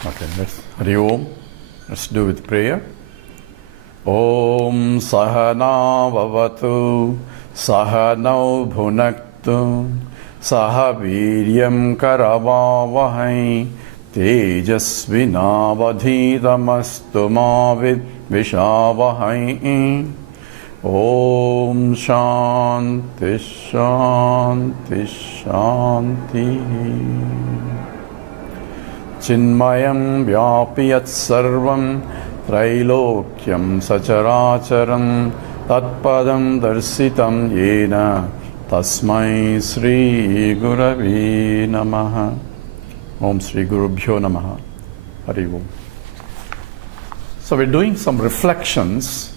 Okay, let's Hari Om. Let's do with prayer. Om Sahana Vavatu Sahanau Bhunaktu Saha Viryam Karavavahai Tejasvinavadhitamastu Mavid Vishavahai. Om Shanti Shanti Shanti. Chinmayam Vyapiyat Sarvam Trailokyam Sacharacharam Tatpadam Darsitam Yena Tasmai Sri Guravi Namaha. Om Sri Gurubhyo Namaha. Hari Om. So we're doing some reflections,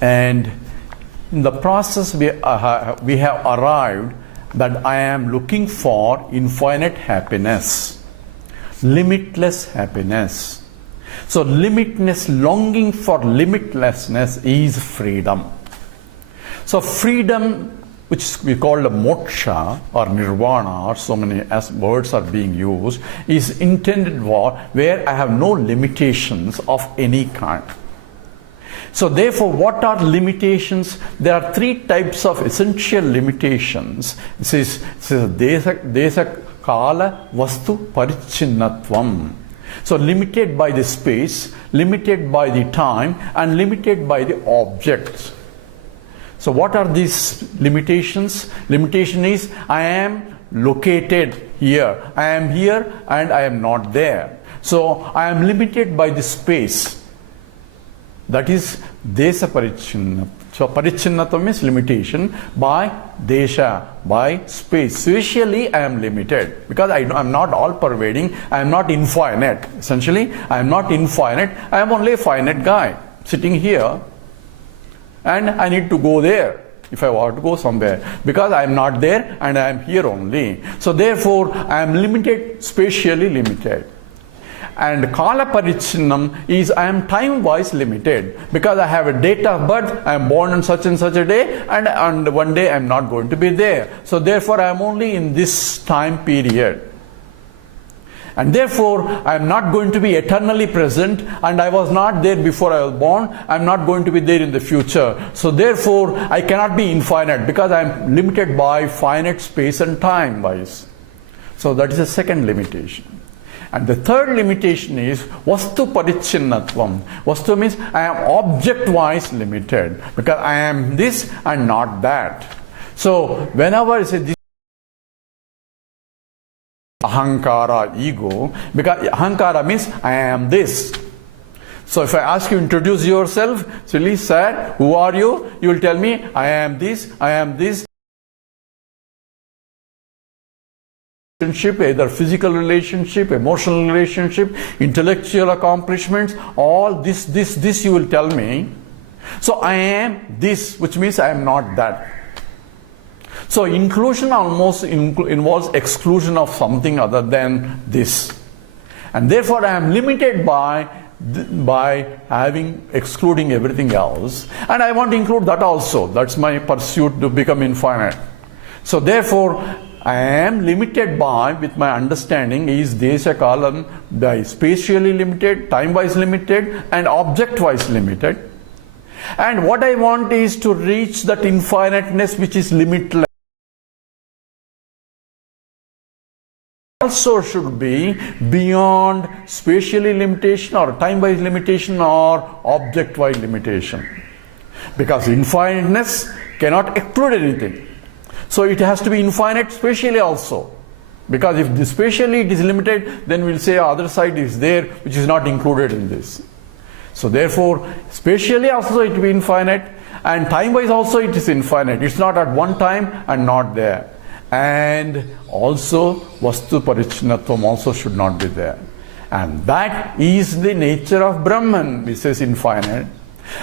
and in the process we have arrived that I am looking for infinite happiness. Limitless happiness. So longing for limitlessness is freedom. So freedom, which we call the moksha or nirvana, or so many as words are being used, is intended for where I have no limitations of any kind. So therefore, what are limitations? There are three types of essential limitations. This is desa kala vastu parichinnatvam. So limited by the space, limited by the time, and limited by the objects. So what are these limitations? Limitation is I am located here. I am here and I am not there. So I am limited by the space. That is desa parichinnatvam. So parichinnatvam is limitation by desha, by space. Spatially I am limited because I am not all pervading, I am not infinite. Essentially I am not infinite, I am only a finite guy sitting here, and I need to go there if I want to go somewhere, because I am not there and I am here only. So therefore I am limited, spatially limited. And kala parichinnam is I am time wise limited, because I have a date of birth, I am born on such and such a day, and one day I am not going to be there. So therefore I am only in this time period. And therefore I am not going to be eternally present, and I was not there before I was born, I am not going to be there in the future. So therefore I cannot be infinite, because I am limited by finite space and time wise. So that is the second limitation. And the third limitation is vastu parichinnatvam. Vastu means I am object wise limited, because I am this and not that. So whenever I say this ahankara, ego, because ahankara means I am this. So if I ask you introduce yourself, silly, sad, who are you? You will tell me I am this, I am this. Either physical relationship, emotional relationship, intellectual accomplishments, all this you will tell me. So I am this, which means I am not that. So inclusion almost involves exclusion of something other than this. And therefore I am limited by excluding everything else. And I want to include that also. That's my pursuit to become infinite. So therefore I am limited by, with my understanding, is desha kalam, by spatially limited, time wise limited, and object wise limited. And what I want is to reach that infiniteness which is limitless. Also should be beyond spatially limitation or time wise limitation or object wise limitation. Because infiniteness cannot exclude anything. So it has to be infinite spatially also. Because if the spatially it is limited, then we'll say other side is there which is not included in this. So therefore, spatially also it will be infinite, and time-wise also it is infinite. It's not at one time and not there. And also vastu parichinnatvam also should not be there. And that is the nature of Brahman, which is infinite.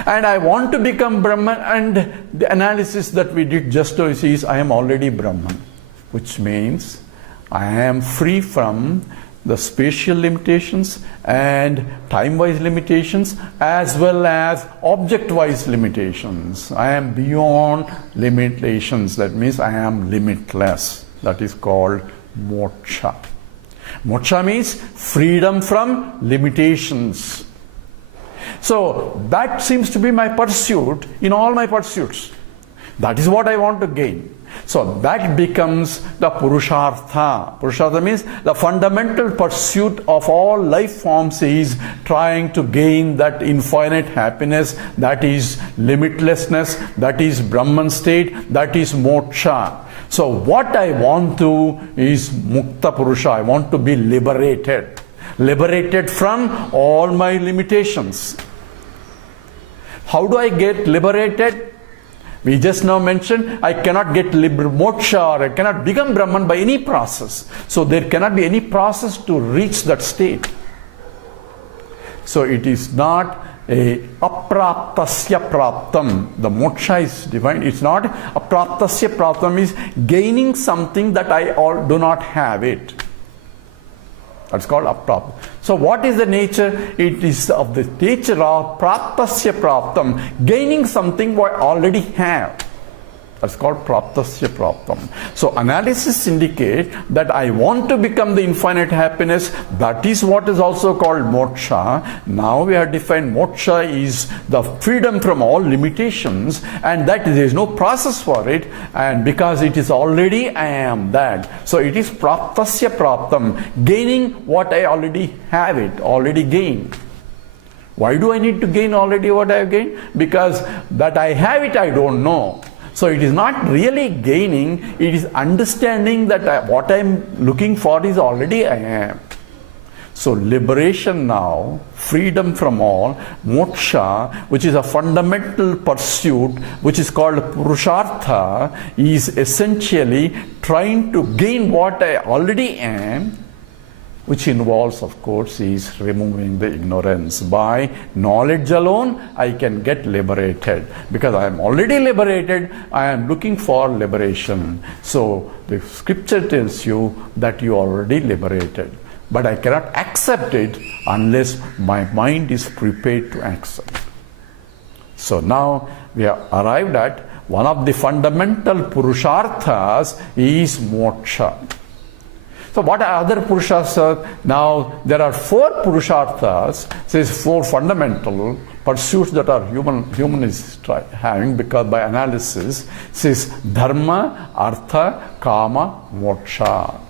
And I want to become Brahman, and the analysis that we did just now is I am already Brahman, which means I am free from the spatial limitations and time-wise limitations as well as object-wise limitations. I am beyond limitations. That means I am limitless. That is called moksha. Moksha means freedom from limitations. So that seems to be my pursuit in all my pursuits. That is what I want to gain. So that becomes the Purushartha. Purushartha means the fundamental pursuit of all life forms is trying to gain that infinite happiness, that is limitlessness, that is Brahman state, that is moksha. So what I want to is Mukta Purusha. I want to be liberated. Liberated from all my limitations. How do I get liberated? We just now mentioned I cannot get moksha, or I cannot become Brahman by any process. So there cannot be any process to reach that state. So it is not a apraptasya praptam. The moksha is divine. It's not apraptasya praptam, is gaining something that I do not have it. That's called aprapta. So what is the nature? It is of the nature of praptasya praptam, gaining something what I already have. That's called praptasya praptam. So analysis indicate that I want to become the infinite happiness. That is what is also called moksha. Now we have defined moksha is the freedom from all limitations, and that there is no process for it, and because it is already I am that. So it is praptasya praptam, gaining what I already have it, already gained. Why do I need to gain already what I have gained? Because that I have it I don't know. So it is not really gaining, it is understanding that what I am looking for is already I am. So liberation now, freedom from all, moksha, which is a fundamental pursuit, which is called Purushartha, is essentially trying to gain what I already am, which involves, of course, is removing the ignorance. By knowledge alone, I can get liberated. Because I am already liberated, I am looking for liberation. So the scripture tells you that you are already liberated. But I cannot accept it unless my mind is prepared to accept. So now we have arrived at one of the fundamental Purusharthas is moksha. So what are other Purusharthas? Now there are 4 Purusharthas, says 4 fundamental pursuits that are human is having, because by analysis says dharma, artha, kama, moksha.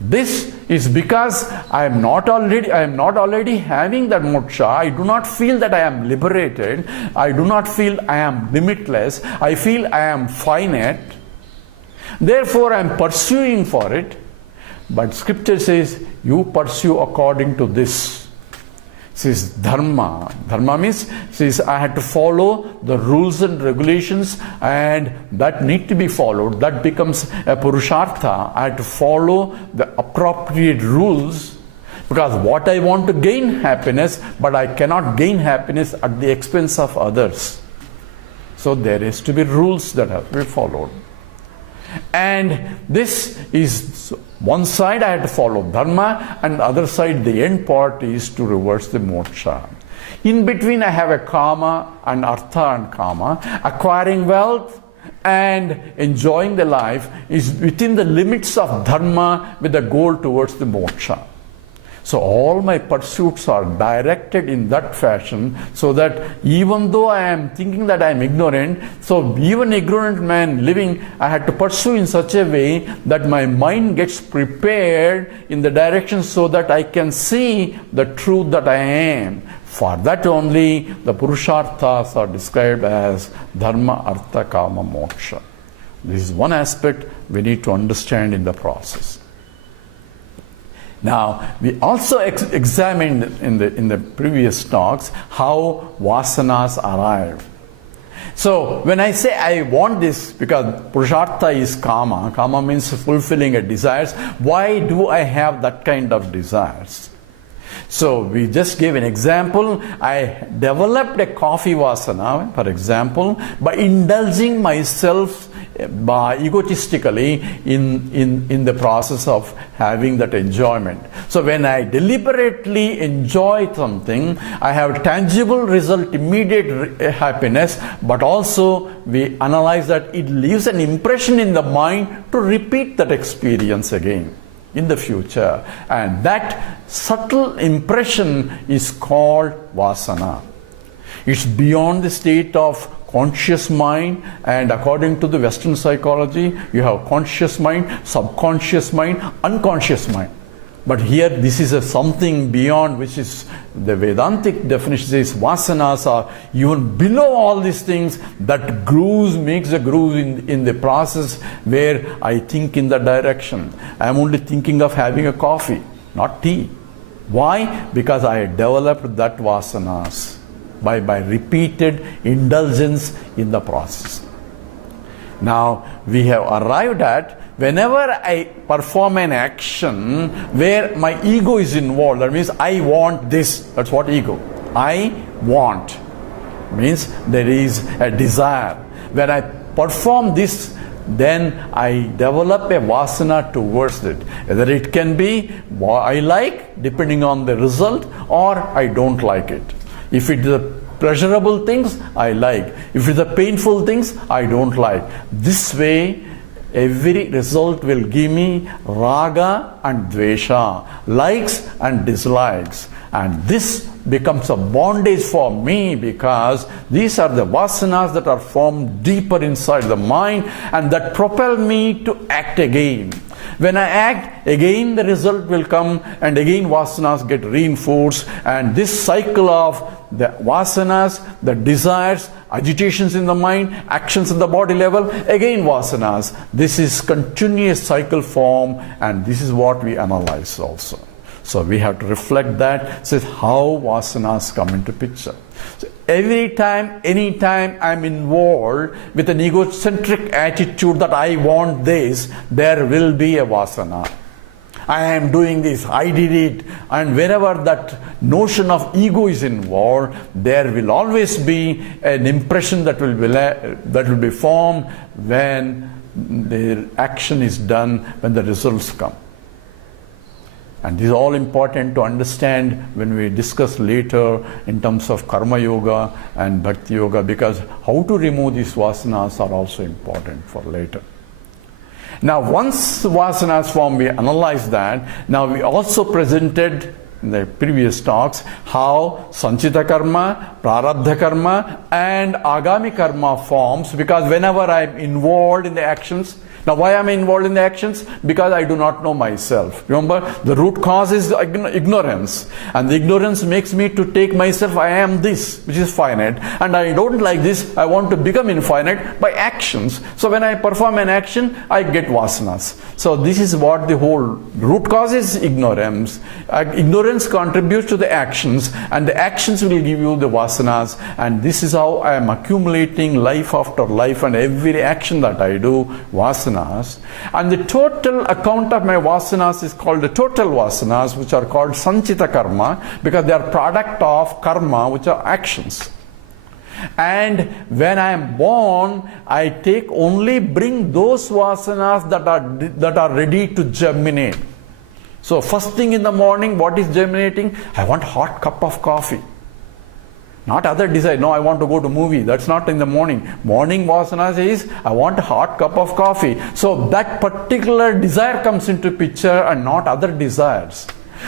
This is because I am not already having that moksha. I do not feel that I am liberated. I do not feel I am limitless. I feel I am finite. Therefore, I am pursuing for it. But scripture says, you pursue according to this. It says dharma. Dharma means, says I had to follow the rules and regulations, and that need to be followed. That becomes a Purushartha. I had to follow the appropriate rules, because what I want to gain happiness, but I cannot gain happiness at the expense of others. So there has to be rules that have to be followed. And this is one side I have to follow dharma, and the other side, the end part, is to reverse the moksha. In between I have a kama and artha and kama. Acquiring wealth and enjoying the life is within the limits of dharma with the goal towards the moksha. So all my pursuits are directed in that fashion, so that even though I am thinking that I am ignorant, so even ignorant man living, I had to pursue in such a way that my mind gets prepared in the direction so that I can see the truth that I am. For that only the Purusharthas are described as dharma, artha, kama, moksha. This is one aspect we need to understand in the process. Now, we also examined in the previous talks how vasanas arrive. So, when I say I want this, because Purushartha is kama, kama means fulfilling a desires, why do I have that kind of desires? So, we just gave an example. I developed a coffee vasana, for example, by indulging myself egotistically in the process of having that enjoyment. So when I deliberately enjoy something, I have tangible result, immediate happiness, but also we analyze that it leaves an impression in the mind to repeat that experience again. in the future. And that subtle impression is called vasana. It's beyond the state of conscious mind, and according to the Western psychology, you have conscious mind, subconscious mind, unconscious mind. But here this is a something beyond, which is the Vedantic definition says vasanas are even below all these things. That grooves, makes a groove in the process where I think in the direction. I am only thinking of having a coffee, not tea. Why? Because I developed that vasanas by repeated indulgence in the process. Now we have arrived at, whenever I perform an action where my ego is involved, that means I want this. That's what ego. I want means there is a desire. When I perform this, then I develop a vasana towards it. Whether it can be I like, depending on the result, or I don't like it. If it is a pleasurable things, I like. If it is a painful things, I don't like. This way, every result will give me raga and dvesha, likes and dislikes. And this becomes a bondage for me, because these are the vasanas that are formed deeper inside the mind and that propel me to act again. When I act, again the result will come, and again vasanas get reinforced, and this cycle of the vasanas, the desires, agitations in the mind, actions at the body level, again vasanas. This is continuous cycle form, and this is what we analyze also. So we have to reflect that, says how vasanas come into picture. So every time, anytime I'm involved with an egocentric attitude that I want this, there will be a vasana. I am doing this, I did it. And wherever that notion of ego is involved, there will always be an impression that will be formed when the action is done, when the results come. And this is all important to understand when we discuss later in terms of karma yoga and bhakti yoga, because how to remove these vasanas are also important for later. Now once vasanas form, we analyze that. Now we also presented in the previous talks how sanchita karma, prarabdha karma and agami karma forms, because whenever I am involved in the actions. Now why am I involved in the actions? Because I do not know myself. Remember, the root cause is ignorance, and the ignorance makes me to take myself, I am this, which is finite, and I don't like this, I want to become infinite by actions. So when I perform an action, I get vasanas. So this is what the whole root cause is, ignorance. Ignorance contributes to the actions, and the actions will give you the vasanas, and this is how I am accumulating life after life, and every action that I do, vasanas. And the total account of my vasanas is called the total vasanas, which are called sanchita karma, because they are product of karma, which are actions. And when I am born, I bring those vasanas that are ready to germinate. So first thing in the morning, what is germinating? I want hot cup of coffee. Not other desire. No, I want to go to movie. That's not in the morning. Morning vasana says, I want a hot cup of coffee. So that particular desire comes into picture and not other desires.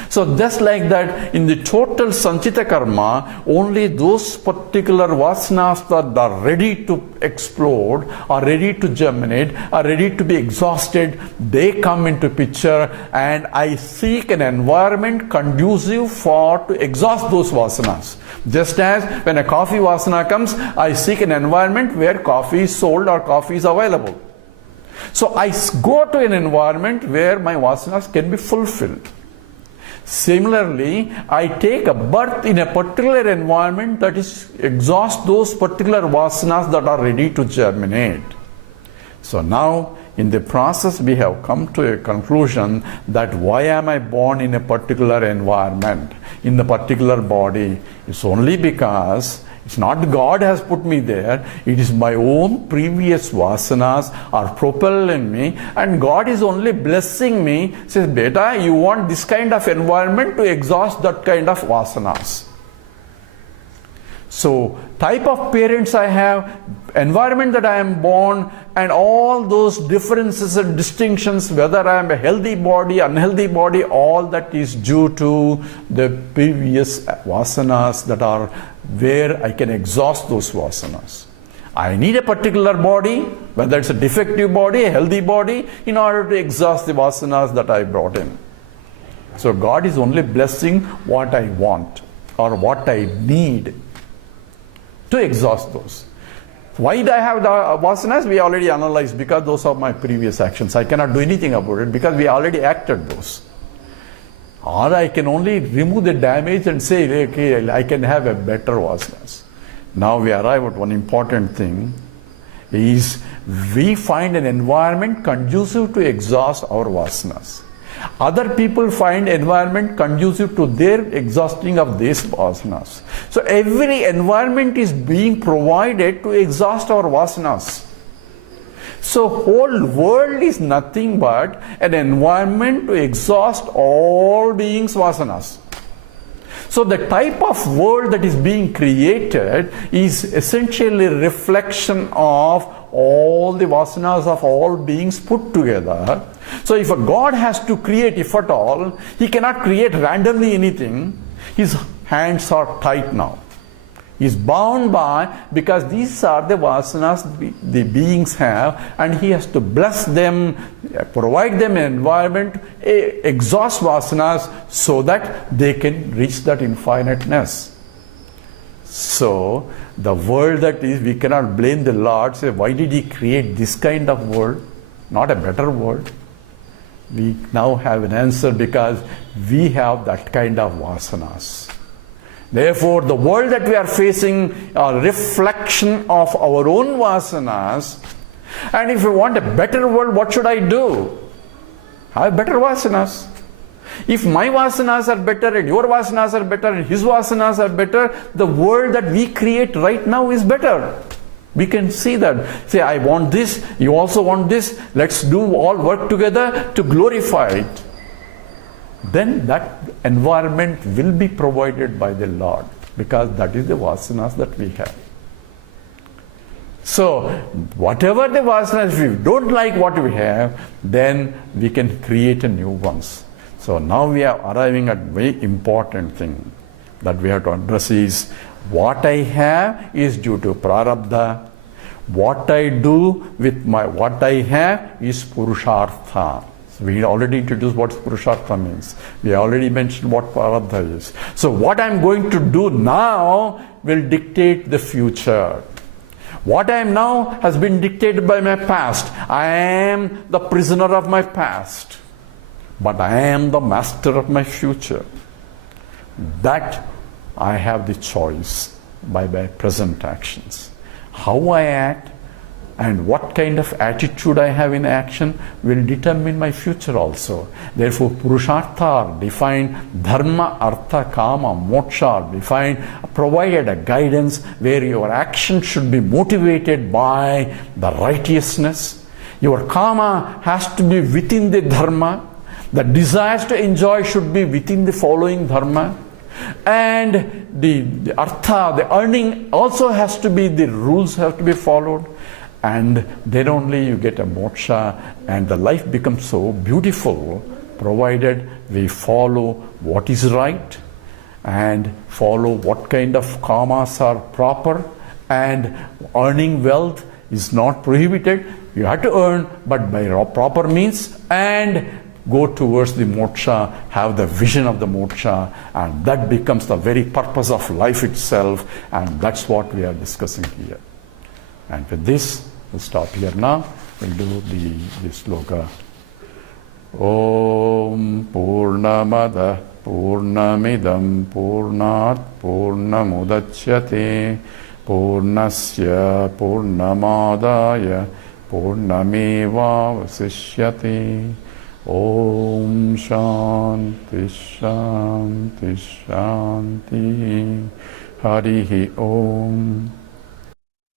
So just like that, in the total sanchita karma, only those particular vasanas that are ready to explode, are ready to germinate, are ready to be exhausted, they come into picture, and I seek an environment conducive to exhaust those vasanas. Just as when a coffee vasana comes, I seek an environment where coffee is sold or coffee is available. So I go to an environment where my vasanas can be fulfilled. Similarly, I take a birth in a particular environment that is exhaust those particular vasanas that are ready to germinate. So now in the process we have come to a conclusion that why am I born in a particular environment, in the particular body? It's only because it's not God has put me there, it is my own previous vasanas are propelling me, and God is only blessing me, says, beta, you want this kind of environment to exhaust that kind of vasanas. So type of parents I have, environment that I am born, and all those differences and distinctions, whether I am a healthy body, unhealthy body, all that is due to the previous vasanas that are where I can exhaust those vasanas. I need a particular body, whether it's a defective body, a healthy body, in order to exhaust the vasanas that I brought in. So God is only blessing what I want or what I need to exhaust those. Why do I have the vasanas? We already analyzed, because those are my previous actions. I cannot do anything about it because we already acted those. Or I can only remove the damage and say, okay, I can have a better vasanas. Now we arrive at one important thing, is we find an environment conducive to exhaust our vasanas. Other people find environment conducive to their exhausting of these vasanas. So every environment is being provided to exhaust our vasanas. So whole world is nothing but an environment to exhaust all beings' vasanas. So the type of world that is being created is essentially a reflection of all the vasanas of all beings put together. So if a God has to create, if at all, he cannot create randomly anything. His hands are tight now. He is bound by, because these are the vasanas the beings have, and he has to bless them, provide them an environment, exhaust vasanas so that they can reach that infiniteness. So the world that is, we cannot blame the Lord, say, why did he create this kind of world, not a better world? We now have an answer, because we have that kind of vasanas. Therefore, the world that we are facing are a reflection of our own vasanas. And if you want a better world, what should I do? Have better vasanas. If my vasanas are better and your vasanas are better and his vasanas are better, the world that we create right now is better. We can see that. Say, I want this, you also want this, let's do all work together to glorify it. Then that environment will be provided by the Lord, because that is the vasanas that we have. So whatever the vasanas, if we don't like what we have, then we can create a new ones. So now we are arriving at a very important thing that we have to address is, what I have is due to prarabdha. What I do with what I have is Purushartha. We already introduced what Purushartha means. We already mentioned what prarabdha is. So what I am going to do now will dictate the future. What I am now has been dictated by my past. I am the prisoner of my past, but I am the master of my future. That I have the choice by my present actions. How I act and what kind of attitude I have in action will determine my future also. Therefore, Purushartha are defined, Dharma, Artha, Kama, Moksha are defined, provided a guidance where your action should be motivated by the righteousness. Your Kama has to be within the Dharma. The desires to enjoy should be within the following Dharma. And the Artha, the earning also has to be, the rules have to be followed. And then only you get a moksha, and the life becomes so beautiful, provided we follow what is right and follow what kind of kamas are proper, and earning wealth is not prohibited. You have to earn, but by proper means, and go towards the moksha, have the vision of the moksha, and that becomes the very purpose of life itself, and that's what we are discussing here. And with this, we'll stop here now. We'll do the sloka. Om Purnamada Purnamidam Purnat Purnamudachyate Purnasya Purnamadaya Purnameva Vasishyate. Om Shanti Shanti Shanti. Harihi Om.